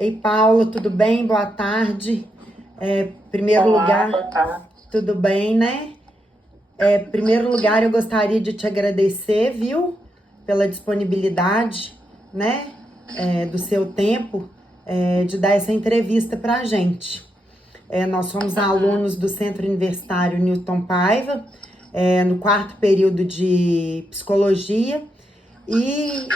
Ei, Paula, tudo bem? Boa tarde. Primeiro Olá, lugar, boa tarde. tudo bem, né? Primeiro lugar, eu gostaria de te agradecer, viu? Pela disponibilidade, né? Do seu tempo, de dar essa entrevista para a gente. Nós somos Uhum. alunos do Centro Universitário Newton Paiva, no quarto período de Psicologia. E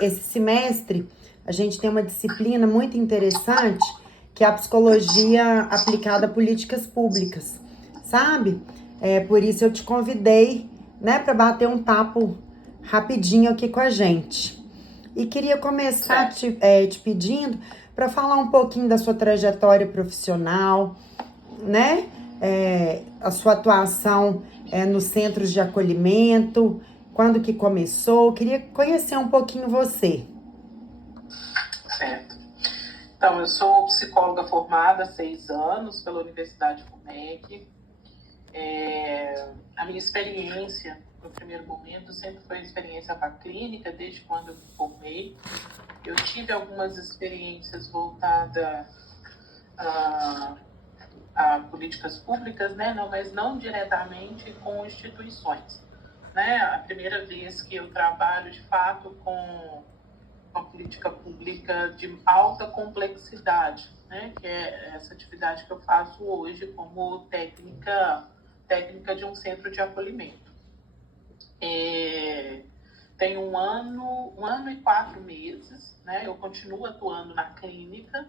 esse semestre a gente tem uma disciplina muito interessante, que é a psicologia aplicada a políticas públicas, sabe? Por isso eu te convidei, né, para bater um papo rapidinho aqui com a gente. E queria começar Certo. te pedindo para falar um pouquinho da sua trajetória profissional, né? A sua atuação nos centros de acolhimento, quando que começou? Queria conhecer um pouquinho você. Certo. Então, eu sou psicóloga formada há 6 anos pela Universidade FUMEC. A minha experiência, no primeiro momento, sempre foi uma experiência com a clínica, desde quando eu me formei. Eu tive algumas experiências voltadas a políticas públicas, né? Não, mas não diretamente com instituições. Né? A primeira vez que eu trabalho, de fato, com uma política pública de alta complexidade, né? Que é essa atividade que eu faço hoje como técnica de um centro de acolhimento. Tem um ano e 4 meses, né? Eu continuo atuando na clínica,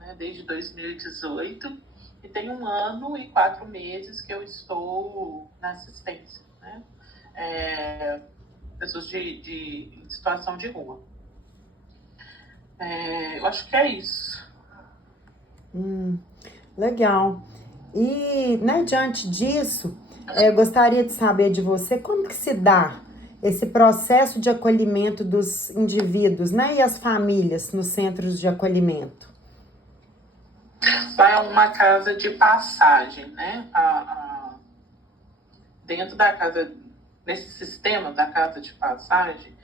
né? Desde 2018, e tem 1 ano e 4 meses que eu estou na assistência, né? Pessoas de situação de rua. Eu acho que é isso. Legal. E, né, diante disso, eu gostaria de saber de você como que se dá esse processo de acolhimento dos indivíduos, né, e as famílias nos centros de acolhimento. Lá é uma casa de passagem, né? Dentro da casa, nesse sistema da casa de passagem,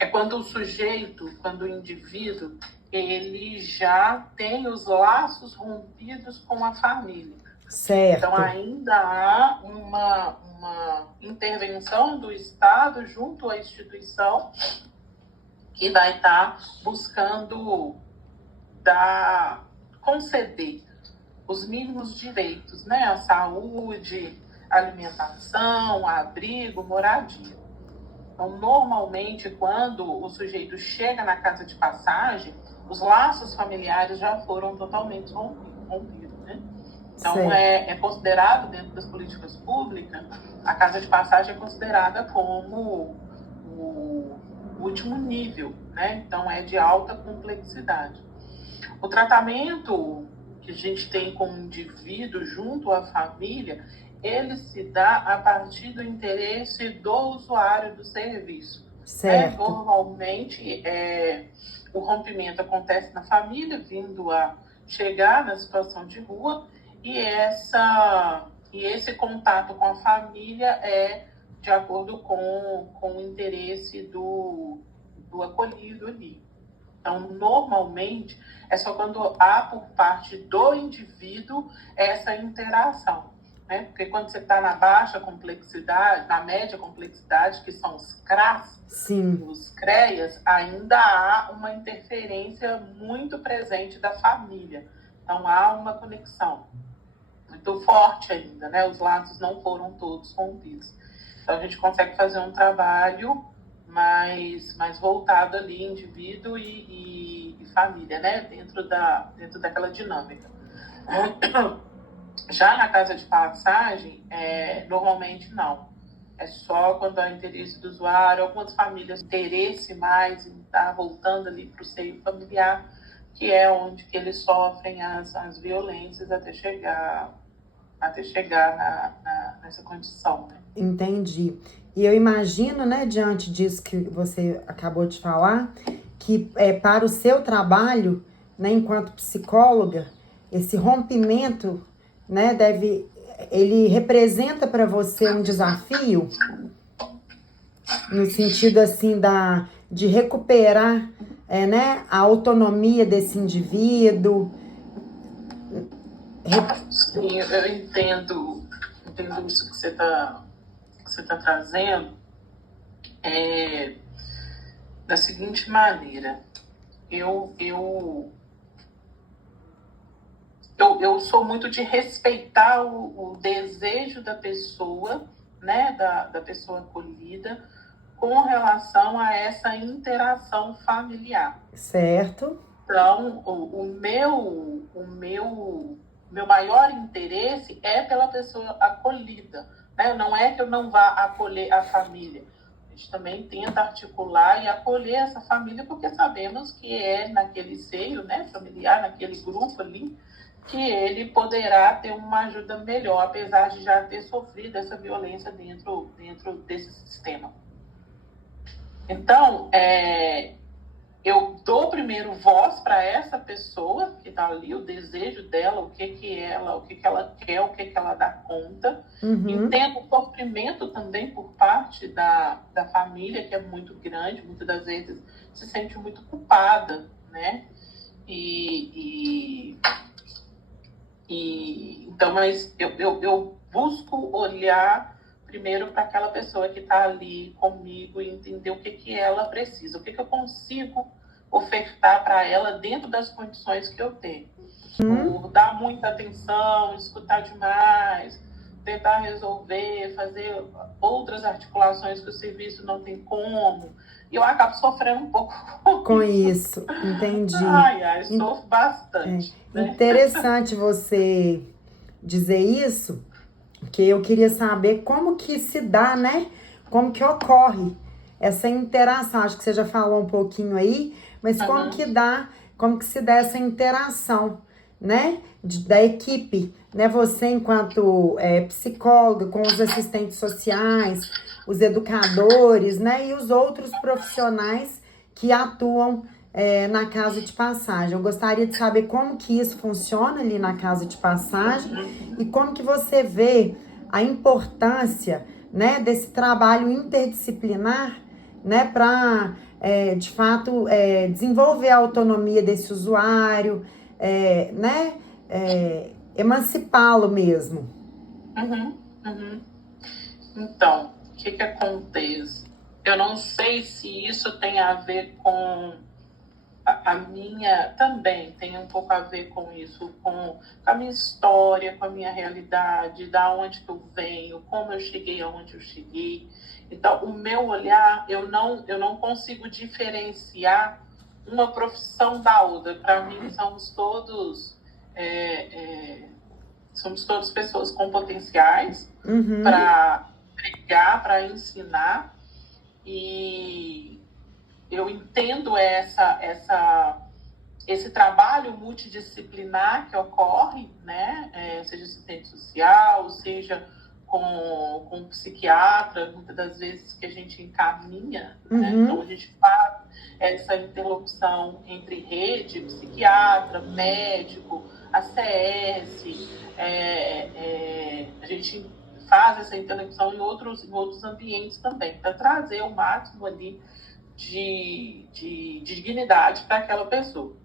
é quando o sujeito, quando o indivíduo, ele já tem os laços rompidos com a família. Então, Certo. ainda há uma intervenção do Estado junto à instituição que vai estar buscando conceder os mínimos direitos, né? A saúde, alimentação, abrigo, moradia. Então, normalmente, quando o sujeito chega na casa de passagem, os laços familiares já foram totalmente rompidos, né? Então, Certo. é considerado, dentro das políticas públicas, a casa de passagem é considerada como o último nível, né? Então, é de alta complexidade. O tratamento que a gente tem com o indivíduo junto à família, ele se dá a partir do interesse do usuário do serviço. Né? Certo. Normalmente, o rompimento acontece na família, vindo a chegar na situação de rua, e esse contato com a família é de acordo com o interesse do acolhido ali. Então, normalmente, é só quando há por parte do indivíduo essa interação. Né? Porque quando você está na baixa complexidade, na média complexidade, que são os CRAS, Sim. os CREAS, ainda há uma interferência muito presente da família. Então, há uma conexão muito forte ainda, né? Os laços não foram todos rompidos. Então, a gente consegue fazer um trabalho mais voltado ali, indivíduo e família, né? Dentro daquela dinâmica. Já na casa de passagem, normalmente não. É só quando há interesse do usuário, algumas famílias interesse mais em estar voltando ali para o seio familiar, que é onde que eles sofrem as violências até chegar nessa condição, né? Entendi. E eu imagino, né, diante disso que você acabou de falar, que para o seu trabalho, né, enquanto psicóloga, esse rompimento, né, ele representa para você um desafio no sentido assim de recuperar né, a autonomia desse indivíduo. Sim, eu entendo isso que você tá trazendo da seguinte maneira. Eu sou muito de respeitar o desejo da pessoa, né, da pessoa acolhida, com relação a essa interação familiar. Certo. Então, o meu maior interesse é pela pessoa acolhida, né? Não é que eu não vá acolher a família. A gente também tenta articular e acolher essa família, porque sabemos que é naquele seio, né, familiar, naquele grupo ali, que ele poderá ter uma ajuda melhor, apesar de já ter sofrido essa violência dentro desse sistema. Então, eu dou primeiro voz para essa pessoa que está ali, o desejo dela, o que ela quer, o que ela dá conta. Entendo o sofrimento também por parte da família, que é muito grande, muitas das vezes se sente muito culpada, né? Então, mas eu busco olhar primeiro para aquela pessoa que está ali comigo e entender o que ela precisa, o que eu consigo ofertar para ela dentro das condições que eu tenho. Por dar muita atenção, escutar demais, tentar resolver, fazer outras articulações que o serviço não tem como. E eu acabo sofrendo um pouco com isso. Entendi. Sofro bastante. Né? Interessante você dizer isso, porque eu queria saber como que se dá, né? Como que ocorre essa interação. Acho que você já falou um pouquinho aí, mas como que se dá essa interação, né? Da equipe, né? Você enquanto psicóloga, com os assistentes sociais, os educadores, né? E os outros profissionais que atuam na casa de passagem. Eu gostaria de saber como que isso funciona ali na casa de passagem e como que você vê a importância, né, desse trabalho interdisciplinar, né, para, de fato, desenvolver a autonomia desse usuário, né, emancipá-lo mesmo. Então, o que acontece? Eu não sei se isso tem a ver com a minha, também tem um pouco a ver com isso, com a minha história, com a minha realidade, da onde que eu venho, como eu cheguei aonde eu cheguei. Então, o meu olhar, eu não consigo diferenciar uma profissão da outra. Para mim, somos todos pessoas com potenciais para brigar, para ensinar, e eu entendo esse trabalho multidisciplinar que ocorre, né? Seja assistente social, seja com psiquiatra, muitas das vezes que a gente encaminha, né? Então a gente faz essa interlocução entre rede, psiquiatra, médico, ACS, a gente faz essa interlocução em outros ambientes também, para trazer o máximo ali de dignidade para aquela pessoa.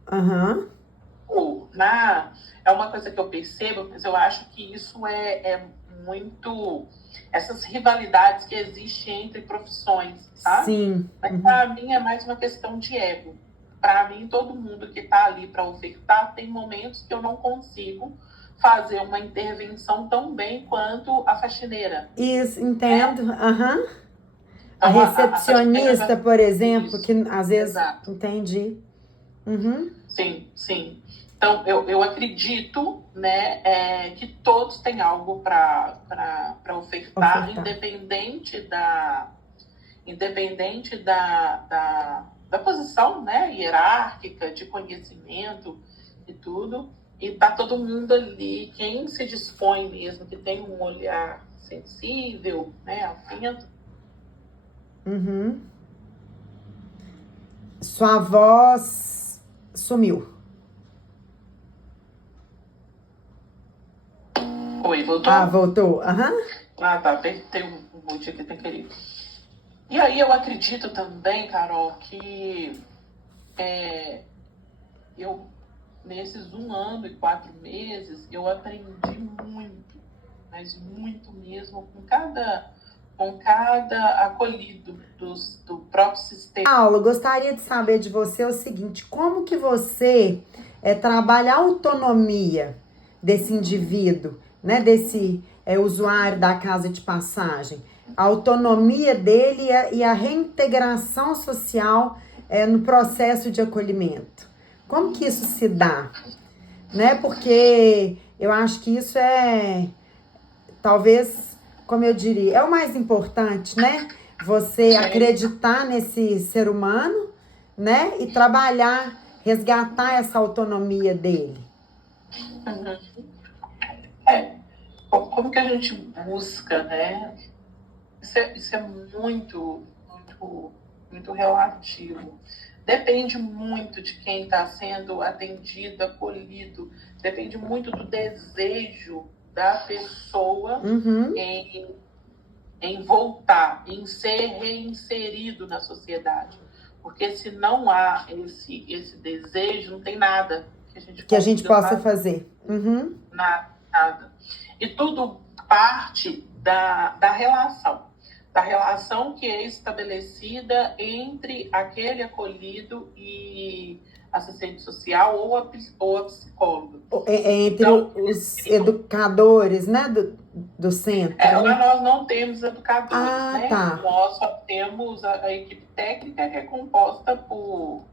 É uma coisa que eu percebo, mas eu acho que isso é muito essas rivalidades que existem entre profissões, tá? Sim. Mas para mim é mais uma questão de ego. Para mim, todo mundo que está ali para ofertar, tem momentos que eu não consigo fazer uma intervenção tão bem quanto a faxineira. Isso, entendo. A recepcionista, por exemplo, que às vezes... Exato. Entendi. Sim. Então, eu acredito, né, que todos têm algo para ofertar, independente da posição, né, hierárquica, de conhecimento e tudo. E tá todo mundo ali, quem se dispõe mesmo, que tem um olhar sensível, né, atento. Sua voz sumiu. Oi, voltou? Voltou. Tá, tem um monte aqui, tem que ir. E aí eu acredito também, Carol, que eu, nesses 1 ano e 4 meses, eu aprendi muito, mas muito mesmo, com cada acolhido do próprio sistema. Paula, gostaria de saber de você o seguinte, como que você trabalha a autonomia desse indivíduo, né, desse usuário da casa de passagem, a autonomia dele e a reintegração social no processo de acolhimento? Como que isso se dá? Né? Porque eu acho que isso talvez, como eu diria, é o mais importante, né? Você acreditar nesse ser humano, né? E trabalhar, resgatar essa autonomia dele. Uhum. Como que a gente busca, né? Isso é muito, muito, muito relativo. Depende muito de quem está sendo atendido, acolhido. Depende muito do desejo da pessoa em voltar, em ser reinserido na sociedade. Porque se não há esse desejo, não tem nada que a gente possa fazer. Nada. E tudo parte da relação que é estabelecida entre aquele acolhido e assistente social ou a psicóloga. Entre então, os educadores, né, do centro. Lá nós não temos educadores, né? Tá. Nós só temos a equipe técnica, que é composta por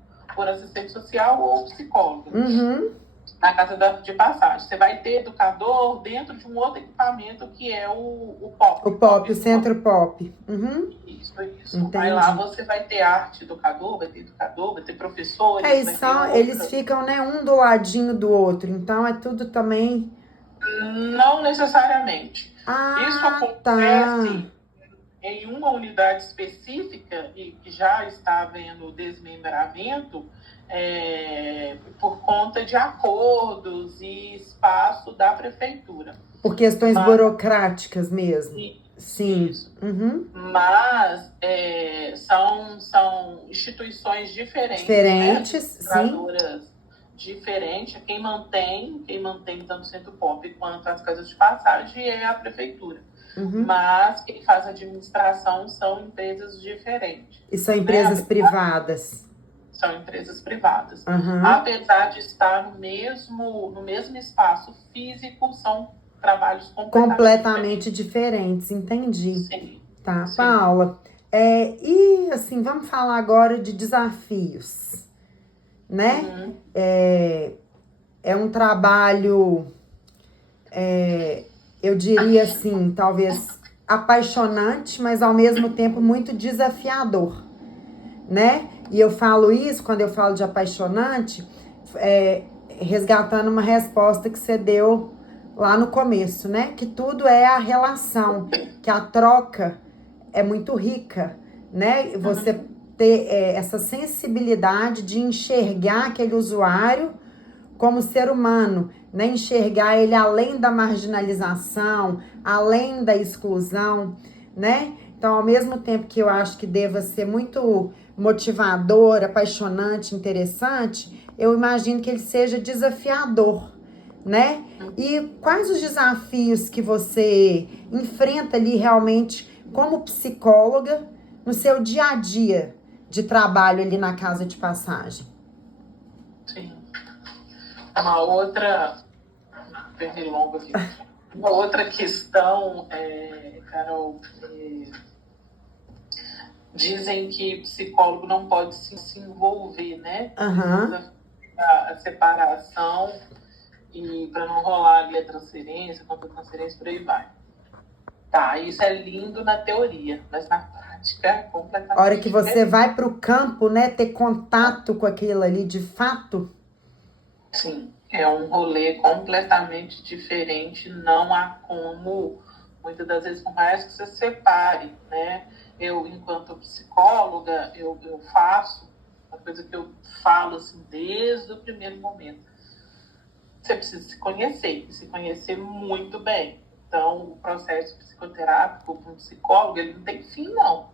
assistente social ou psicólogo. Na casa de passagem. Você vai ter educador dentro de um outro equipamento que é o POP. O POP, o Centro POP. Isso. Entendi. Aí lá você vai ter arte educador, vai ter professores. Eles ficam, né, um do ladinho do outro, então é tudo também... Não necessariamente. Isso acontece em uma unidade específica e que já está havendo desmembramento, por conta de acordos e espaço da prefeitura. Por questões burocráticas mesmo. Sim. Isso. Mas são instituições diferentes. Diferentes, né? Diferentes. Quem mantém tanto o Centro POP quanto as casas de passagem é a prefeitura. Mas quem faz administração são empresas diferentes. E são empresas privadas. São empresas privadas. Apesar de estar no mesmo espaço físico, são trabalhos completamente diferentes. Entendi. Sim. Tá, sim. Paula. E assim, vamos falar agora de desafios, né? É um trabalho, eu diria assim, talvez apaixonante, mas ao mesmo tempo muito desafiador, né? E eu falo isso, quando eu falo de apaixonante, resgatando uma resposta que você deu lá no começo, né? Que tudo é a relação, que a troca é muito rica, né? Você ter essa sensibilidade de enxergar aquele usuário como ser humano, né? Enxergar ele além da marginalização, além da exclusão, né? Então, ao mesmo tempo que eu acho que deva ser muito motivador, apaixonante, interessante, eu imagino que ele seja desafiador, né? E quais os desafios que você enfrenta ali realmente como psicóloga no seu dia a dia de trabalho ali na casa de passagem? Sim. Uma outra questão, Carol, dizem que psicólogo não pode se envolver, né? A separação e para não rolar ali a transferência, contra a transferência, por aí vai. Tá, isso é lindo na teoria, mas na prática é completamente a hora que você vai para o campo, né, ter contato com aquilo ali de fato? Sim, é um rolê completamente diferente, não há como, muitas das vezes, parece que você separe, né? Eu, enquanto psicóloga, eu faço uma coisa que eu falo assim, desde o primeiro momento. Você precisa se conhecer muito bem. Então, o processo psicoterápico com um psicólogo, ele não tem fim, não.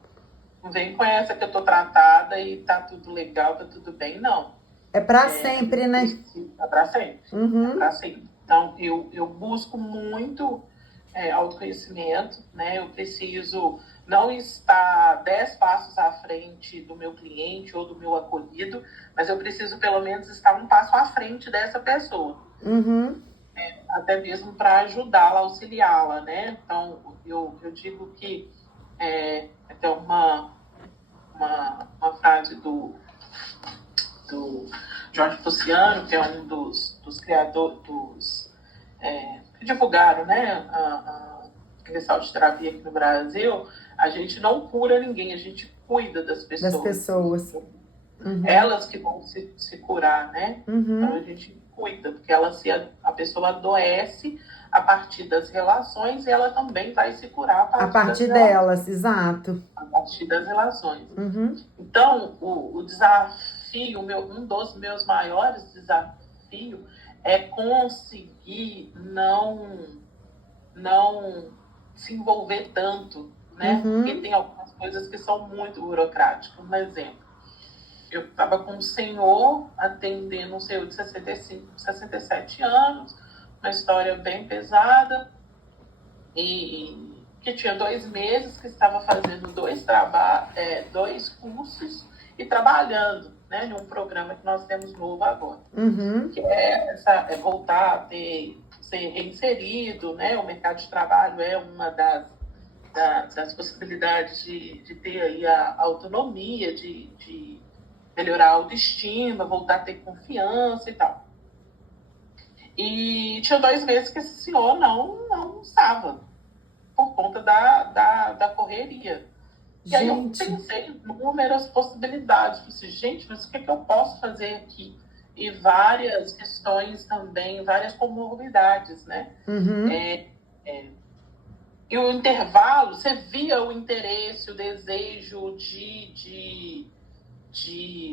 Não vem com essa que eu tô tratada e tá tudo legal, tá tudo bem, não. É para sempre, né? É para sempre. Uhum. É para sempre. Então, eu busco muito autoconhecimento, né? Eu preciso não estar 10 passos à frente do meu cliente ou do meu acolhido, mas eu preciso pelo menos estar um passo à frente dessa pessoa. Uhum. Até mesmo para ajudá-la, auxiliá-la, né? Então, eu digo que até uma frase do Jorge Luciano, que é um dos criadores, que divulgaram, né, a questão de terapia aqui no Brasil. A gente não cura ninguém, a gente cuida das pessoas. Das pessoas. Uhum. Elas que vão se curar, né? Uhum. Então a gente cuida, porque a pessoa adoece a partir das relações e ela também vai se curar a partir delas, exato. A partir das relações. Uhum. Então, o desafio, um dos meus maiores desafios é conseguir não se envolver tanto, né? Uhum. Porque tem algumas coisas que são muito burocráticas. Um exemplo, eu estava com um senhor atendendo um senhor de 65, 67 anos, uma história bem pesada, e que tinha 2 meses, que estava fazendo 2 cursos e trabalhando, né, em um programa que nós temos novo agora, uhum. que é voltar a ser reinserido, né? O mercado de trabalho é uma das possibilidades de ter aí a autonomia, de melhorar a autoestima, voltar a ter confiança e tal. E tinha 2 meses que esse senhor não almoçava, por conta da correria. E aí eu pensei em inúmeras possibilidades. Pensei, gente, mas o que eu posso fazer aqui? E várias questões também, várias comorbidades, né? Uhum. E o intervalo, você via o interesse, o desejo de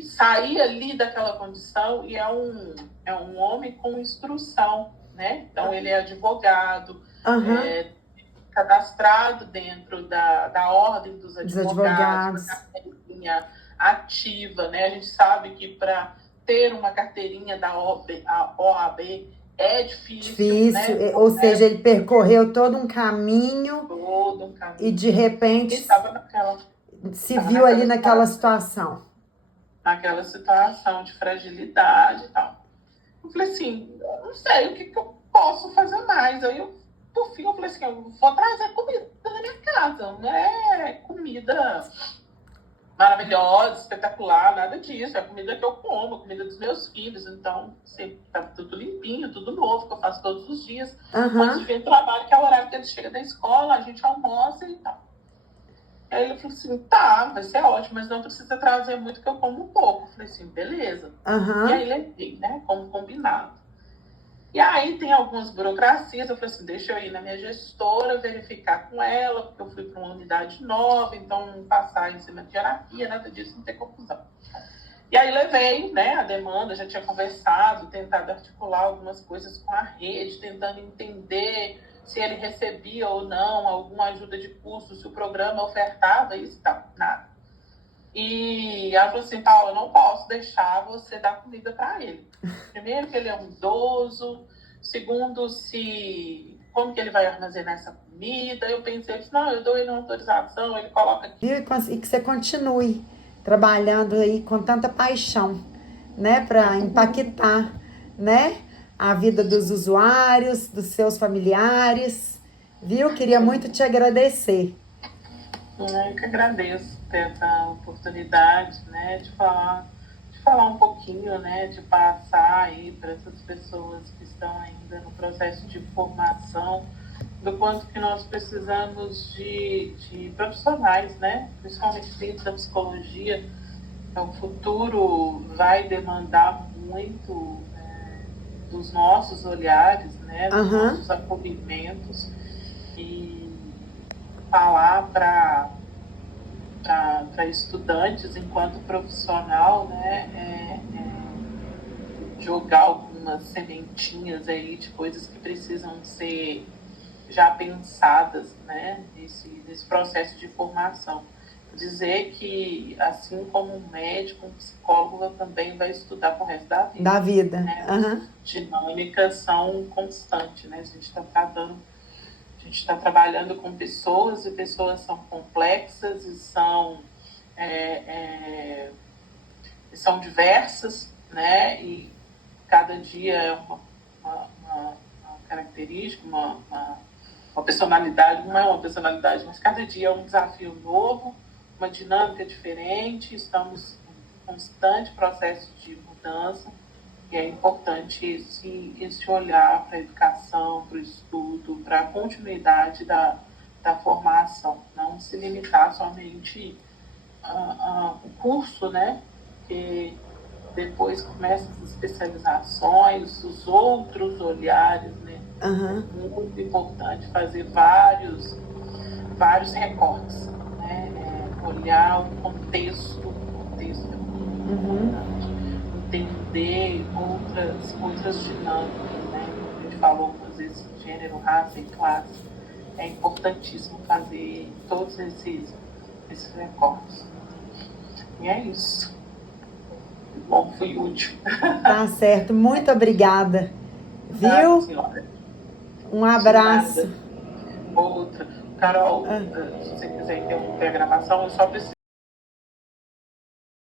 sair ali daquela condição, e é um homem com instrução, né? Então, ele é advogado, cadastrado dentro da ordem dos advogados, uma carteirinha ativa, né? A gente sabe que para ter uma carteirinha da OAB é difícil, né? Ou seja, ele percorreu todo um caminho e de repente se viu ali naquela situação. Naquela situação de fragilidade e tal. Eu falei assim, eu não sei o que eu posso fazer mais. Aí por fim, eu falei assim, eu vou trazer comida da minha casa. Não é comida maravilhosa, espetacular, nada disso. É a comida que eu como, a comida dos meus filhos. Então, sempre tá tudo limpinho, tudo novo, que eu faço todos os dias. Antes de vir do trabalho, que é o horário que eles chegam da escola, a gente almoça e tal. Aí ele falou assim, tá, vai ser ótimo, mas não precisa trazer muito, que eu como um pouco. Eu falei assim, beleza. E aí levei, né, como combinado. E aí tem algumas burocracias, eu falei assim, deixa eu ir na minha gestora, verificar com ela, porque eu fui para uma unidade nova, então passar em cima de hierarquia, nada disso, não ter confusão. E aí levei, né, a demanda, já tinha conversado, tentado articular algumas coisas com a rede, tentando entender se ele recebia ou não alguma ajuda de custo, se o programa ofertava isso e tal, nada. E ela falou assim, Paula, eu não posso deixar você dar comida para ele. Primeiro, que ele é um idoso. Segundo, como que ele vai armazenar essa comida? Eu pensei, não, eu dou ele uma autorização, ele coloca aqui. E que você continue trabalhando aí com tanta paixão, né? Para impactar, né? A vida dos usuários, dos seus familiares, viu? Queria muito te agradecer. Eu que agradeço ter essa oportunidade, né, de falar um pouquinho, né, de passar aí para essas pessoas que estão ainda no processo de formação, do quanto que nós precisamos de profissionais, né, principalmente dentro da psicologia. O futuro vai demandar muito dos nossos olhares, né, dos nossos acolhimentos, e falar para estudantes enquanto profissional, né, jogar algumas sementinhas aí de coisas que precisam ser já pensadas, né, nesse processo de formação. dizer que, assim como um médico, um psicólogo também vai estudar pro resto da vida. Da vida. Né? Uhum. Dinâmicas são constantes, né? A gente está trabalhando com pessoas, e pessoas são complexas e são diversas, né? E cada dia é uma característica, uma personalidade, não é uma personalidade, mas cada dia é um desafio novo, uma dinâmica diferente, estamos em constante processo de mudança, e é importante esse olhar para a educação, para o estudo, para a continuidade da formação, não se limitar somente ao curso, né? Porque depois começam as especializações, os outros olhares, né? Uhum. É muito importante fazer vários recortes, né? Olhar o contexto é muito importante. Entender outras dinâmicas, né? Como a gente falou, às vezes, gênero, raça e classe. É importantíssimo fazer todos esses recortes. E é isso. Bom, fui útil. Tá certo. Muito obrigada. Nada, Viu? senhora. Um abraço. Outra. Carol, se você quiser interromper a gravação, eu só preciso